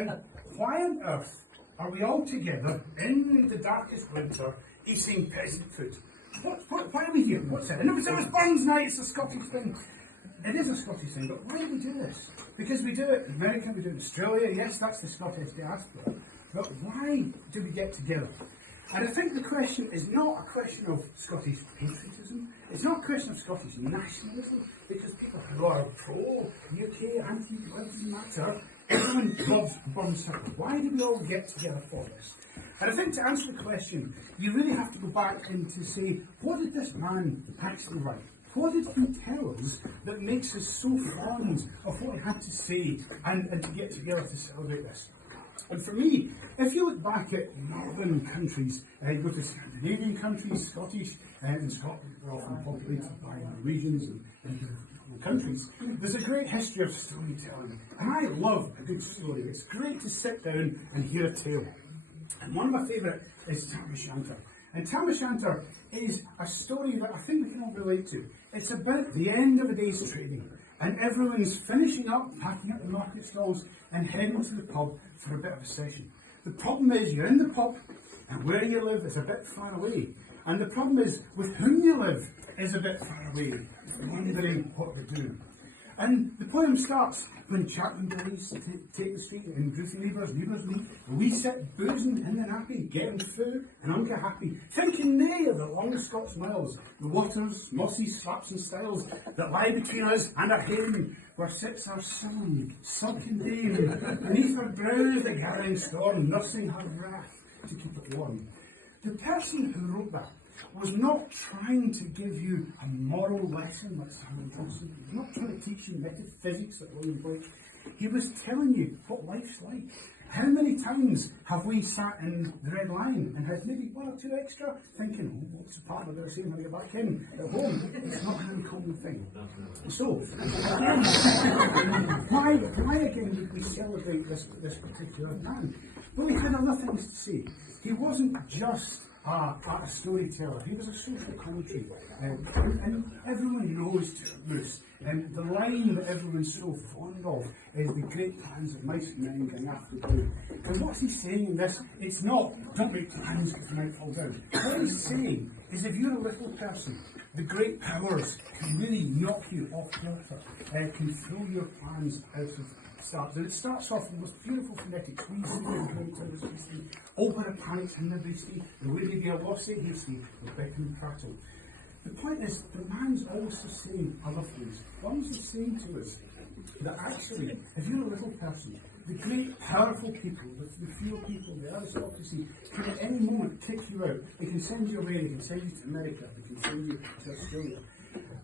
And why on earth are we all together in the darkest winter eating peasant food? Why are we here? What's it? And if it was Burns Night, it's a Scottish thing. It is a Scottish thing, but why do we do this? Because we do it in America, we do it in Australia, yes, that's the Scottish diaspora. But why do we get together? And I think the question is not a question of Scottish patriotism, it's not a question of Scottish nationalism, because people who are pro-UK, anti-Lives Matter, everyone loves Burns Circle. Why do we all get together for this? And I think to answer the question, you really have to go back and to say, what did this man actually write? What did he tell us that makes us so fond of what he had to say and to get together to celebrate this? And for me, if you look back at northern countries, you go to Scandinavian countries, Scottish, and Scotland are often populated by Norwegians and countries, there's a great history of storytelling. And I love a good story. It's great to sit down and hear a tale. And one of my favourite is Tam O'Shanter. And Tam O'Shanter is a story that I think we can all relate to. It's about the end of a day's trading, and everyone's finishing up, packing up the market stalls, and heading to the pub for a bit of a session. The problem is you're in the pub, and where you live is a bit far away. And the problem is, with whom you live is a bit far away, wondering what we're doing. And the poem starts when Chapman boys take the street and goofy neighbours meet. We sit boozing in the nappy, getting food and unca happy, thinking nay of the long Scots miles, the waters, mossy slaps and stiles that lie between us and our haven, where sits our sullen, sunken dame, beneath her brows the gathering storm, nursing her wrath to keep it warm. The person who wrote that was not trying to give you a moral lesson like Samuel Johnson. He was not trying to teach you metaphysics like William Blake. He was telling you what life's like. How many times have we sat in the Red Lion and had maybe one or two extra, thinking, oh, what's the partner going to say when I get back in at home? It's not an uncommon thing. So, why again did we celebrate this particular man? Well, he had other things to say. He wasn't just a storyteller, he was a social commentary. And everyone knows Bruce. And the line that everyone's so fond of is the great plans of mice and men going after down. And what's he saying in this? It's not, don't make plans because they might fall down. What he's saying is if you're a little person, the great powers can really knock you off kilter, can throw your plans out of start. And it starts off with the most beautiful phonetics. We see the great towers hasty, over a panic in the beastie, the way they be a lossy hasty, the beck and prattle. The point is, the man's also saying other things. One's just saying to us that actually, if you're a little person, the great powerful people, the few people, the aristocracy, can at any moment kick you out. They can send you away, they can send you to America, they can send you to Australia.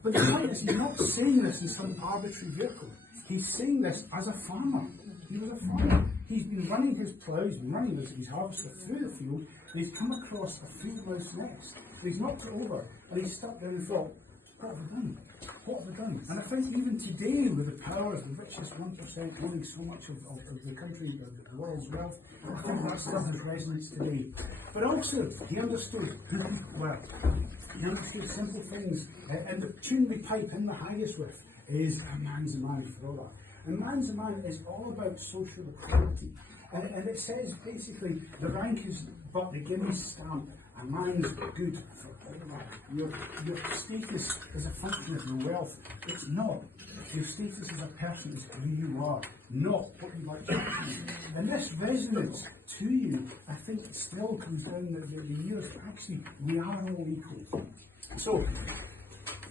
But the point is, he's not saying this in some arbitrary vehicle. He's saying this as a farmer. He was a farmer. He's been running his plough, he's been running his harvester through the field, and he's come across a field mouse nest. He's knocked it over, and he's stuck down and thought, what have I done? What have I done? And I think even today, with the powers, the richest 1% owning so much of the country, the world's wealth, I think that still has resonance today. But also, he understood who people were. He understood simple things. And the tune we pipe in the Haggis with is a man's a man for all that. And man's a man is all about social equality. And it says basically, the rank is but the Guinness stamp. A man's good for all that. Your status is a function of your wealth. It's not. Your status as a person is who you are, not what you like to do. And this resonance to you, I think, still comes down the years. Actually, we are all equal. So,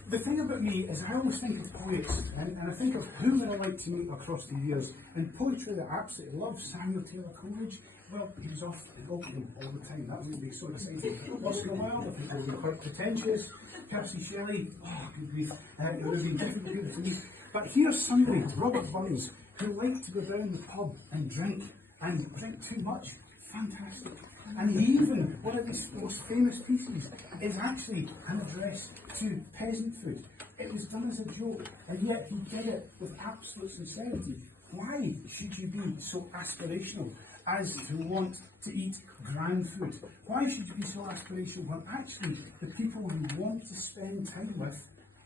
the thing about me is I always think of poets, and I think of who would I like to meet across the years. And poetry that I absolutely love, Samuel Taylor Coleridge. Well, he was off in Oakland all the time. That would be so exciting. Oscar Wilde, I think it would be quite pretentious. Percy Shelley, oh, good grief. It would have been different people to me. But here's somebody, Robert Burns, who liked to go down the pub and drink too much. Fantastic. And he even, one of his most famous pieces is actually an address to peasant food. It was done as a joke, and yet he did it with absolute sincerity. Why should you be so aspirational as to want to eat grand food? Why should you be so aspirational when actually the people you want to spend time with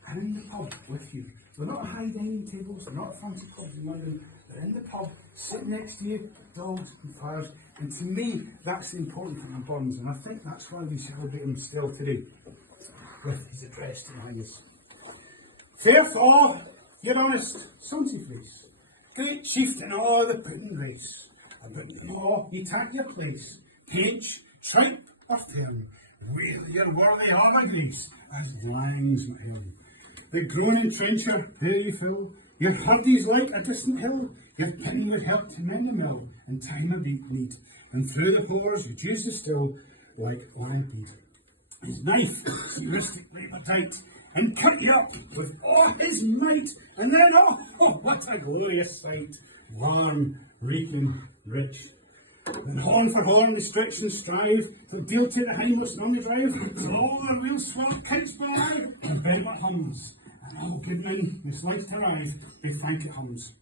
are in the pub with you? They're not at high dining tables, they're not at fancy pubs in London, they're in the pub, sitting next to you, dogs and fires. And to me, that's the important thing in Burns, and I think that's why we celebrate him still today, with his address to the Haggis. Fair fall, your honest, sonty face, great chieftain of the pudding race, about them all you take your place, pinch, tripe or fern, with your worthy armour grace, as langs not held. The groaning trencher, there you fill, your hurdies like a distant hill, your pin would help to mend the mill, in time of need, and through the pores you juice distill, like oil bead. His knife, heuristically tight, and cut you up with all his might, and then, oh, what a glorious sight, warm, reeking, rich. Then horn for horn we stretch and strive, till deal to the hindmost on the drive, till all our real swamp kites by, and Bedward hums, and all good men, this life to arrive, they thank it hums.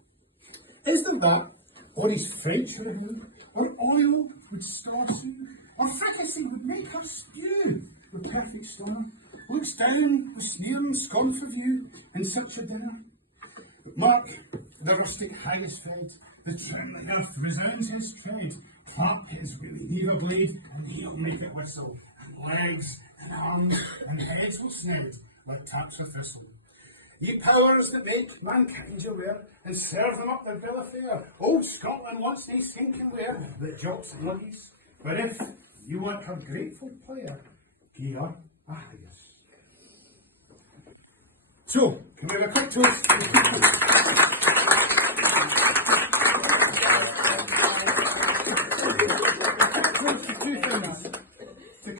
Is there that, or is French review, or oil would star soon, or fricassee would make her stew, with perfect storm, looks down with sneer and scorn for view, in such a dinner? But mark, the rustic haggis fed, the trembling earth resounds his tread, clap his willy near a blade, and he'll make it whistle, and legs, and arms, and heads will sned, like taps of thistle. Ye powers that make mankind aware, and serve them up their bill of fare, old Scotland wants nae stinking ware, that jocks and luggies, but if you want her grateful player, gie her a haggis. So, can we have a quick toast?